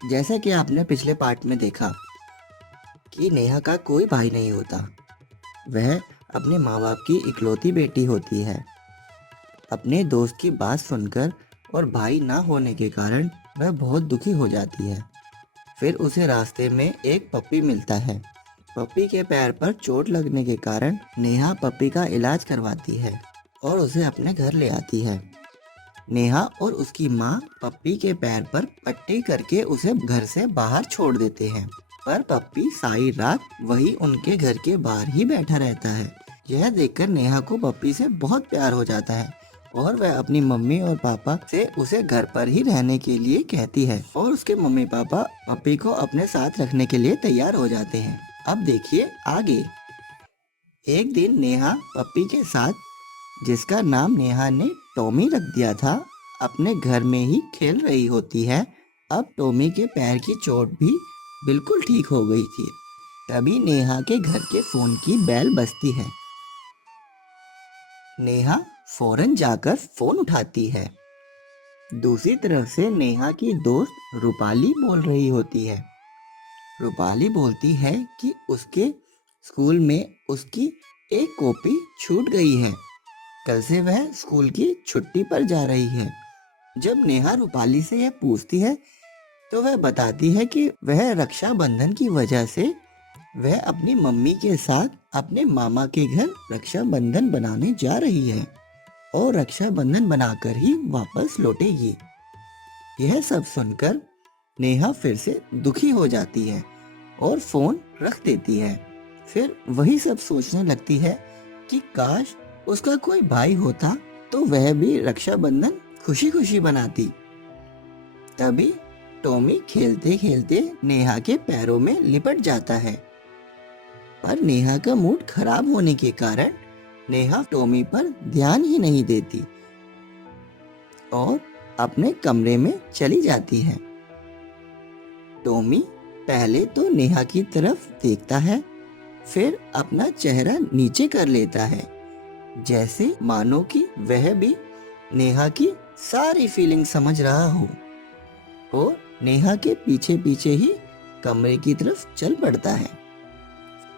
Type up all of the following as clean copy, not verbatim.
जैसा कि आपने पिछले पार्ट में देखा कि नेहा का कोई भाई नहीं होता। वह अपने माँ बाप की इकलौती बेटी होती है। अपने दोस्त की बात सुनकर और भाई ना होने के कारण वह बहुत दुखी हो जाती है। फिर उसे रास्ते में एक पप्पी मिलता है। पप्पी के पैर पर चोट लगने के कारण नेहा पप्पी का इलाज करवाती है और उसे अपने घर ले आती है। नेहा और उसकी माँ पप्पी के पैर पर पट्टी करके उसे घर से बाहर छोड़ देते हैं, पर पप्पी सारी रात वही उनके घर के बाहर ही बैठा रहता है। यह देखकर नेहा को पप्पी से बहुत प्यार हो जाता है और वह अपनी मम्मी और पापा से उसे घर पर ही रहने के लिए कहती है और उसके मम्मी पापा पप्पी को अपने साथ रखने के लिए तैयार हो जाते हैं। अब देखिए आगे। एक दिन नेहा पप्पी के साथ, जिसका नाम नेहा ने टॉमी रख दिया था, अपने घर में ही खेल रही होती है। अब टॉमी के पैर की चोट भी बिल्कुल ठीक हो गई थी। तभी नेहा के घर के फोन की बेल बजती है। नेहा फौरन जाकर फोन उठाती है। दूसरी तरफ से नेहा की दोस्त रूपाली बोल रही होती है। रूपाली बोलती है कि उसके स्कूल में उसकी एक कॉपी छूट गई है। कल से वह स्कूल की छुट्टी पर जा रही है। जब नेहा रूपाली से यह पूछती है तो वह बताती है कि वह रक्षाबंधन की वजह से वह अपनी मम्मी के साथ अपने मामा के घर रक्षाबंधन बनाने जा रही है और रक्षाबंधन बनाकर ही वापस लौटेगी। यह सब सुनकर नेहा फिर से दुखी हो जाती है और फोन रख देती है। फिर वही सब सोचने लगती है कि काश उसका कोई भाई होता तो वह भी रक्षाबंधन खुशी खुशी बनाती। तभी टॉमी खेलते खेलते नेहा के पैरों में लिपट जाता है, पर नेहा का मूड खराब होने के कारण नेहा टॉमी पर ध्यान ही नहीं देती और अपने कमरे में चली जाती है। टॉमी पहले तो नेहा की तरफ देखता है, फिर अपना चेहरा नीचे कर लेता है, जैसे मानो कि वह भी नेहा की सारी फीलिंग समझ रहा हो, और नेहा के पीछे पीछे ही कमरे की तरफ चल पड़ता है।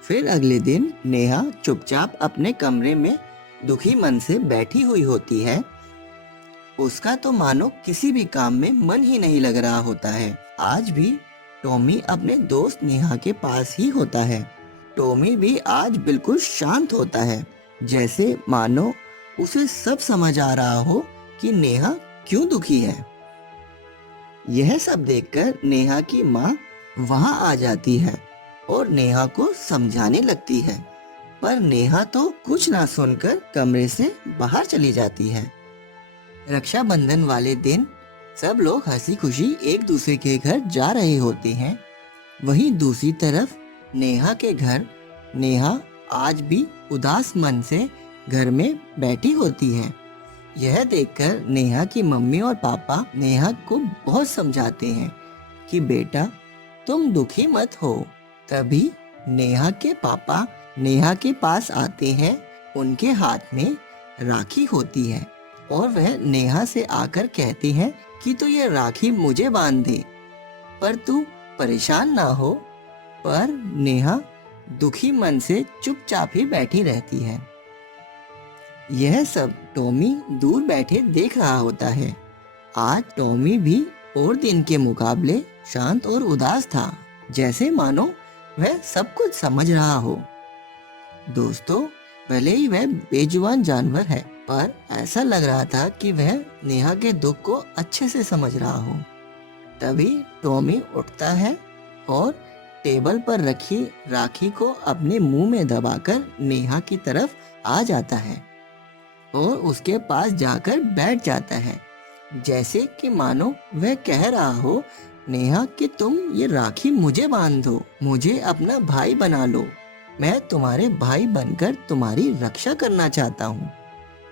फिर अगले दिन नेहा चुपचाप अपने कमरे में दुखी मन से बैठी हुई होती है। उसका तो मानो किसी भी काम में मन ही नहीं लग रहा होता है। आज भी टॉमी अपने दोस्त नेहा के पास ही होता है। टॉमी भी आज बिल्कुल शांत होता है, जैसे मानो उसे सब समझ आ रहा हो कि नेहा क्यों दुखी है। यह सब देखकर नेहा की माँ वहां आ जाती है और नेहा को समझाने लगती है, पर नेहा तो कुछ ना सुनकर कमरे से बाहर चली जाती है। रक्षाबंधन वाले दिन सब लोग हंसी खुशी एक दूसरे के घर जा रहे होते हैं। वहीं दूसरी तरफ नेहा के घर नेहा आज भी उदास मन से घर में बैठी होती है। यह देखकर नेहा की मम्मी और पापा नेहा को बहुत समझाते हैं कि बेटा तुम दुखी मत हो। तभी नेहा के पापा नेहा के पास आते हैं। उनके हाथ में राखी होती है और वह नेहा से आकर कहते हैं कि तो ये राखी मुझे बांध दे, पर तू परेशान ना हो। पर नेहा दुखी मन से चुपचाप ही बैठी रहती है। यह सब टॉमी दूर बैठे देख रहा होता है। आज टॉमी भी और दिन के मुकाबले शांत और उदास था, जैसे मानो वह सब कुछ समझ रहा हो। दोस्तों, भले ही वह बेजुबान जानवर है, पर ऐसा लग रहा था कि वह नेहा के दुख को अच्छे से समझ रहा हो। तभी टॉमी उठता है और टेबल पर रखी राखी को अपने मुंह में दबाकर नेहा की तरफ आ जाता है और उसके पास जाकर बैठ जाता है, जैसे कि मानो वह कह रहा हो नेहा कि तुम ये राखी मुझे बांध दो, मुझे अपना भाई बना लो, मैं तुम्हारे भाई बनकर तुम्हारी रक्षा करना चाहता हूँ।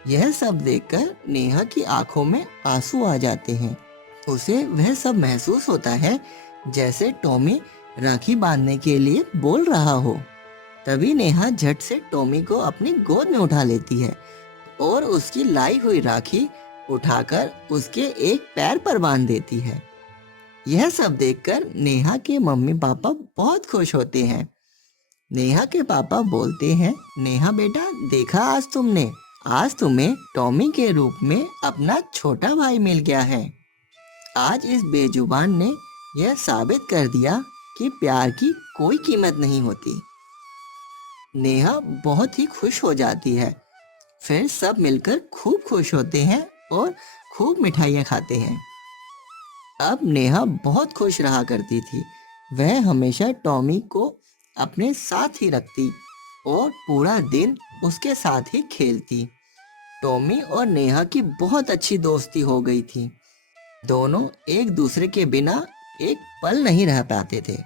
यह सब देखकर नेहा की आंखों में आंसू आ जाते हैं। उसे वह सब महसूस होता है जैसे टॉमी राखी बांधने के लिए बोल रहा हो। तभी नेहा झट से टॉमी को अपनी गोद में उठा लेती है और उसकी लाई हुई राखी उठाकर उसके एक पैर पर बांध देती है। यह सब देखकर नेहा के मम्मी पापा बहुत खुश होते हैं। नेहा के पापा बोलते हैं, नेहा बेटा देखा आज तुम्हें टॉमी के रूप में अपना छोटा भाई मिल गया है। आज इस बेजुबान ने यह साबित कर दिया कि प्यार की कोई कीमत नहीं होती। नेहा बहुत ही खुश हो जाती है। फिर सब मिलकर खूब खुश होते हैं और खूब मिठाइयाँ खाते हैं। अब नेहा बहुत खुश रहा करती थी। वह हमेशा टॉमी को अपने साथ ही रखती और पूरा दिन उसके साथ ही खेलती। टॉमी और नेहा की बहुत अच्छी दोस्ती हो गई थी। दोनों एक दूसरे के बिना एक पल नहीं रह पाते थे।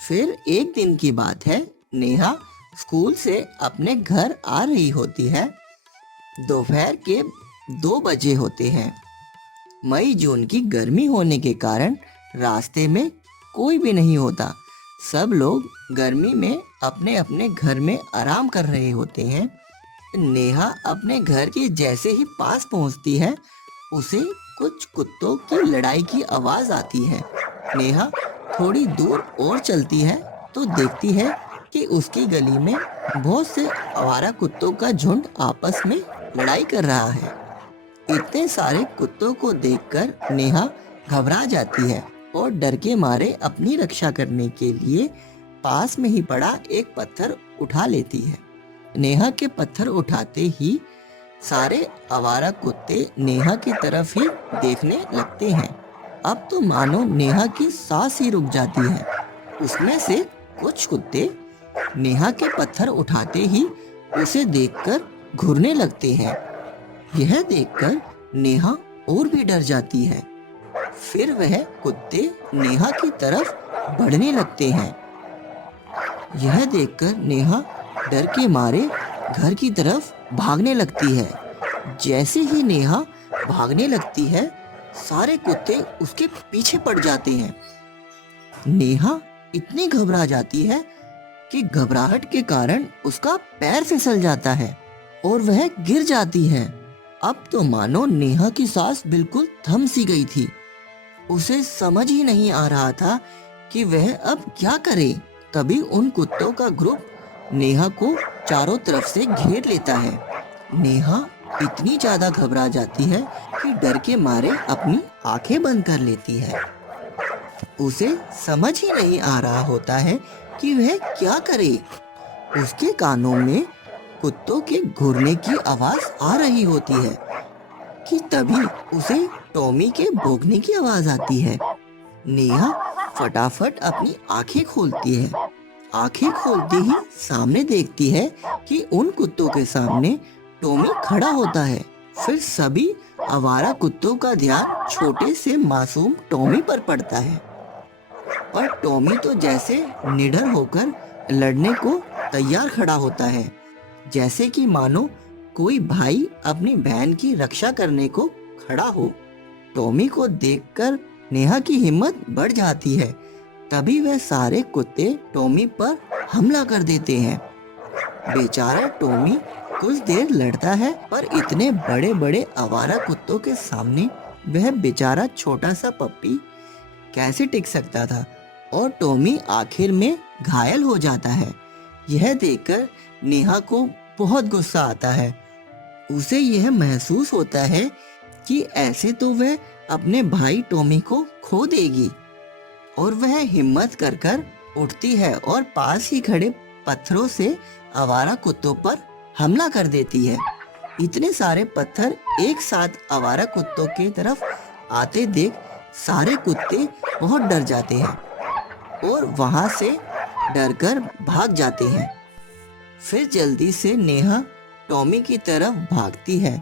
फिर एक दिन की बात है, नेहा स्कूल से अपने घर आ रही होती है। दोपहर के 2 बजे होते हैं। मई जून की गर्मी होने के कारण रास्ते में कोई भी नहीं होता। सब लोग गर्मी में अपने अपने घर में आराम कर रहे होते हैं। नेहा अपने घर के जैसे ही पास पहुंचती है, उसे कुछ कुत्तों की लड़ाई की आवाज आती है। नेहा थोड़ी दूर और चलती है तो देखती है कि उसकी गली में बहुत से आवारा कुत्तों का झुंड आपस में लड़ाई कर रहा है। इतने सारे कुत्तों को देखकर नेहा घबरा जाती है और डर के मारे अपनी रक्षा करने के लिए पास में ही पड़ा एक पत्थर उठा लेती है। नेहा के पत्थर उठाते ही सारे आवारा कुत्ते नेहा की तरफ ही देखने लगते हैं। अब तो मानो नेहा की सांस ही रुक जाती है। उसमें से कुछ कुत्ते नेहा के पत्थर उठाते ही उसे देखकर घूरने लगते हैं। यह देखकर नेहा और भी डर जाती है। फिर वह कुत्ते नेहा की तरफ बढ़ने लगते हैं। यह देखकर नेहा डर के मारे घर की तरफ भागने लगती है। जैसे ही नेहा भागने लगती है, सारे कुत्ते उसके पीछे पड़ जाते हैं। नेहा इतनी घबरा जाती है कि घबराहट के कारण उसका पैर फिसल जाता है और वह गिर जाती है। अब तो मानो नेहा की सांस बिल्कुल थम सी गई थी। उसे समझ ही नहीं आ रहा था कि वह अब क्या करे। तभी उन कुत्तों का ग्रुप नेहा को चारों तरफ से घेर लेता है। नेहा इतनी ज्यादा घबरा जाती है कि डर के मारे अपनी आंखें बंद कर लेती है। उसे समझ ही नहीं आ रहा होता है कि वह क्या करे। उसके कानों में कुत्तों के घूरने की आवाज आ रही होती है कि तभी उसे टॉमी के भौंकने की आवाज आती है। नेहा फटाफट अपनी आंखें खोलती है। आंखें खोलते ही सामने देखती है कि उन कुत्तों के सामने टॉमी खड़ा होता है। फिर सभी आवारा कुत्तों का ध्यान छोटे से मासूम टॉमी पर पड़ता है। पर टॉमी तो जैसे निडर होकर लड़ने को तैयार खड़ा होता है, जैसे कि मानो कोई भाई अपनी बहन की रक्षा करने को खड़ा हो। टॉमी को देखकर नेहा की हिम्मत बढ़ जाती है। तभी वह सारे कुत्ते टॉमी पर हमला कर देते हैं। बेचारा टॉमी कुछ देर लड़ता है, पर इतने बड़े बड़े आवारा कुत्तों के सामने वह बेचारा छोटा सा पप्पी कैसे टिक सकता था। और टॉमी आखिर में घायल हो जाता है। यह देखकर नेहा को बहुत गुस्सा आता है। उसे यह महसूस होता है कि ऐसे तो वह अपने भाई टॉमी को खो देगी। और वह हिम्मत कर कर उठती है और पास ही खड़े पत्थरों से आवारा कुत्तों पर हमला कर देती है। इतने सारे पत्थर एक साथ आवारा कुत्तों की तरफ आते देख सारे कुत्ते बहुत डर जाते हैं और वहां से डरकर भाग जाते हैं। फिर जल्दी से नेहा टॉमी की तरफ भागती है।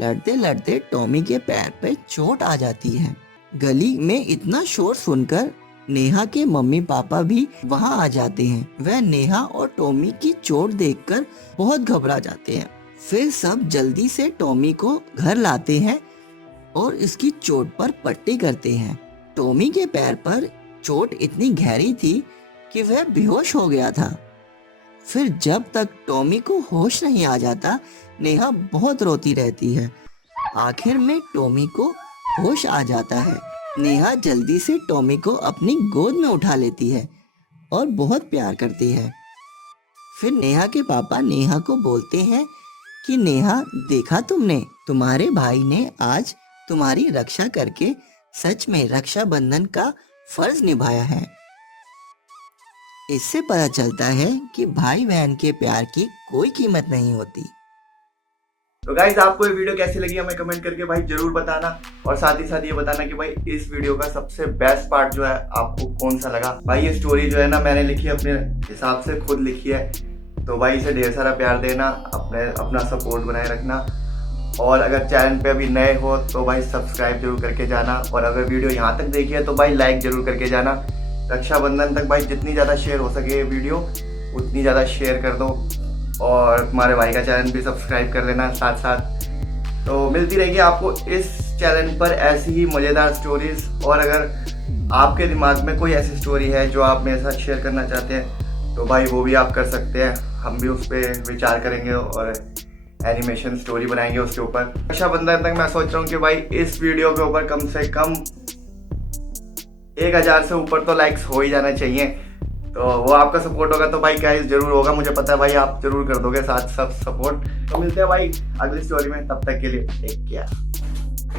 लड़ते लड़ते टॉमी के पैर पे चोट आ जाती है। गली में इतना शोर सुनकर नेहा के मम्मी पापा भी वहां आ जाते हैं। वह नेहा और टॉमी की चोट देखकर बहुत घबरा जाते हैं। फिर सब जल्दी से टॉमी को घर लाते हैं और इसकी चोट पर पट्टी करते हैं। टॉमी के पैर पर चोट इतनी गहरी थी कि वह बेहोश हो गया था। फिर जब तक टॉमी को होश नहीं आ जाता, नेहा बहुत रोती रहती है। आखिर में टॉमी को होश आ जाता है नेहा जल्दी से टॉमी को अपनी गोद में उठा लेती है और बहुत प्यार करती है। फिर नेहा के पापा नेहा को बोलते हैं कि नेहा, देखा तुमने, तुम्हारे भाई ने आज तुम्हारी रक्षा करके सच में रक्षाबंधन का फर्ज निभाया है। इससे पता चलता है कि भाई बहन के प्यार की कोई कीमत नहीं होती। तो गाइस, आपको ये वीडियो कैसी लगी हमें कमेंट करके भाई जरूर बताना, और साथ ही साथ ये बताना कि भाई इस वीडियो का सबसे बेस्ट पार्ट जो है आपको कौन सा लगा। भाई ये स्टोरी जो है ना मैंने लिखी है, अपने हिसाब से खुद लिखी है, तो भाई इसे ढेर सारा प्यार देना, अपना सपोर्ट बनाए रखना, और अगर चैनल पे अभी नए हो तो भाई सब्सक्राइब जरूर करके जाना, और अगर वीडियो यहाँ तक देखी है तो भाई लाइक जरूर करके जाना। रक्षाबंधन तक भाई जितनी ज़्यादा शेयर हो सके ये वीडियो उतनी ज़्यादा शेयर कर दो, और तुम्हारे भाई का चैनल भी सब्सक्राइब कर लेना साथ साथ। तो मिलती रहेगी आपको इस चैनल पर ऐसी ही मज़ेदार स्टोरीज़, और अगर आपके दिमाग में कोई ऐसी स्टोरी है जो आप मेरे साथ शेयर करना चाहते हैं तो भाई वो भी आप कर सकते हैं, हम भी उस पर विचार करेंगे और एनिमेशन स्टोरी बनाएंगे उसके ऊपर। रक्षाबंधन तक मैं सोच रहा हूँ कि भाई इस वीडियो के ऊपर कम से कम 1000 से ऊपर तो लाइक्स हो ही जाना चाहिए, तो वो आपका सपोर्ट होगा तो भाई गाइस जरूर होगा, मुझे पता है भाई आप जरूर कर दोगे साथ सब सपोर्ट। तो मिलते हैं भाई अगली स्टोरी में, तब तक के लिए टेक केयर।